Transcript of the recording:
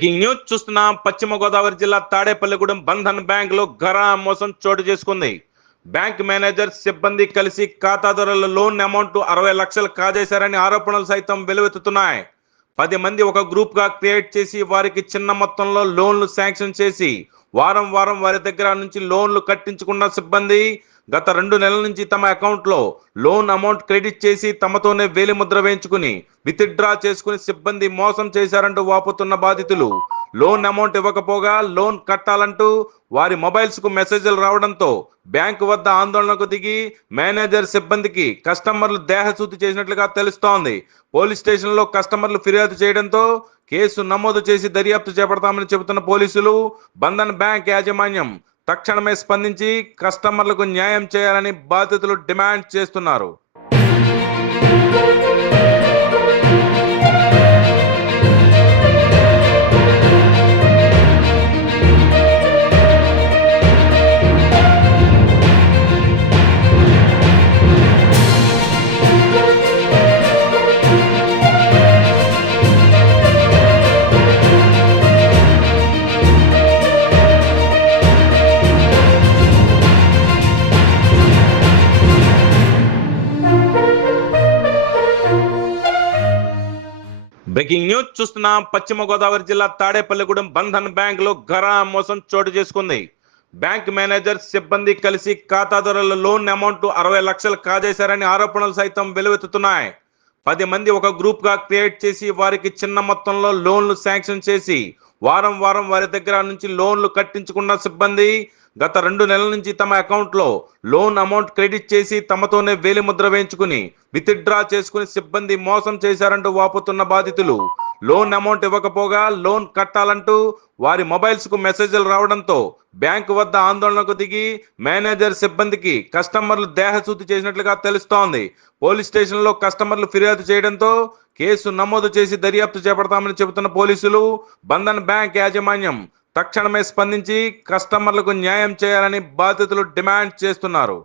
Breaking news చూస్తున్నాం. పశ్చిమ గోదావరి జిల్లా తాడేపల్లిగూడెం బంధన్ బ్యాంక్ లో ఘరా మోసం చోటు చేసుకుంది. బ్యాంక్ మేనేజర్ సిబ్బంది కలిసి ఖాతాదారుల లోన్ అమౌంట్ 60 లక్షలు కాజేశారని ఆరోపణలు సైతం వెలువెత్తుతున్నాయి. 10 మంది ఒక గ్రూప్ గా క్రియేట్ చేసి వారికి చిన్న మొత్తంలో లోన్లు శాంక్షన్ చేసి వారం వారం వారి దగ్గర నుంచి లోన్లు కట్టించుకున్న సిబ్బంది గత 2 నెలల నుంచి తమ అకౌంట్ లో లోన్ అమౌంట్ క్రెడిట్ చేసి తమతోనే వేలిముద్ర వేయించుకుని విత్డ్రా చేసుకుని సిబ్బంది మోసం చేశారంటూ వాపోతున్న బాధితులు లోన్ అమౌంట్ ఇవ్వకపోగా లోన్ కట్టాలంటూ వారి మొబైల్స్ కు మెసేజ్లు రావడంతో బ్యాంకు వద్ద ఆందోళనకు దిగి మేనేజర్ సిబ్బందికి కస్టమర్లు దేహశుద్ధి చేసినట్లుగా తెలుస్తోంది. పోలీస్ స్టేషన్ లో కస్టమర్లు ఫిర్యాదు చేయడంతో కేసు నమోదు చేసి దర్యాప్తు చేపడతామని చెబుతున్న పోలీసులు బంధన్ బ్యాంక్ యాజమాన్యం తక్షణమే స్పందించి కస్టమర్లకు న్యాయం చేయాలని బాధితులు డిమాండ్ చేస్తున్నారు. బ్రేకింగ్ న్యూస్ చూస్తున్నాం. పశ్చిమ గోదావరి జిల్లా తాడేపల్లిగూడెం బంధన్ బ్యాంక్ లో ఘరా మోసం చోటు చేసుకుంది. బ్యాంక్ మేనేజర్ సిబ్బంది కలిసి ఖాతాదారుల లోన్ అమౌంట్ 60 లక్షలు కాజేశారని ఆరోపణలు సైతం వెలువెత్తుతున్నాయి. 10 మంది ఒక గ్రూప్ గా క్రియేట్ చేసి వారికి చిన్న మొత్తంలో లోన్లు శాంక్షన్ చేసి వారం వారం వారి దగ్గర నుంచి లోన్లు కట్టించుకున్న సిబ్బంది గత 2 నెలల నుంచి తమ అకౌంట్ లో లోన్ అమౌంట్ క్రెడిట్ చేసి తమతోనే వేలిముద్ర వేయించుకుని విత్డ్రా చేసుకుని సిబ్బంది మోసం చేశారంటూ వాపోతున్న బాధితులు లోన్ అమౌంట్ ఇవ్వకపోగా లోన్ కట్టాలంటూ వారి మొబైల్స్ కు మెసేజ్లు రావడంతో బ్యాంకు వద్ద ఆందోళనకు దిగి మేనేజర్ సిబ్బందికి కస్టమర్లు దేహశుద్ధి చేసినట్లుగా తెలుస్తోంది. పోలీస్ స్టేషన్ లో కస్టమర్లు ఫిర్యాదు చేయడంతో కేసు నమోదు చేసి దర్యాప్తు చేపడతామని చెబుతున్న పోలీసులు బంధన్ బ్యాంక్ యాజమాన్యం తక్షణమే స్పందించి కస్టమర్లకు న్యాయం చేయాలని బాధితులు డిమాండ్ చేస్తున్నారు.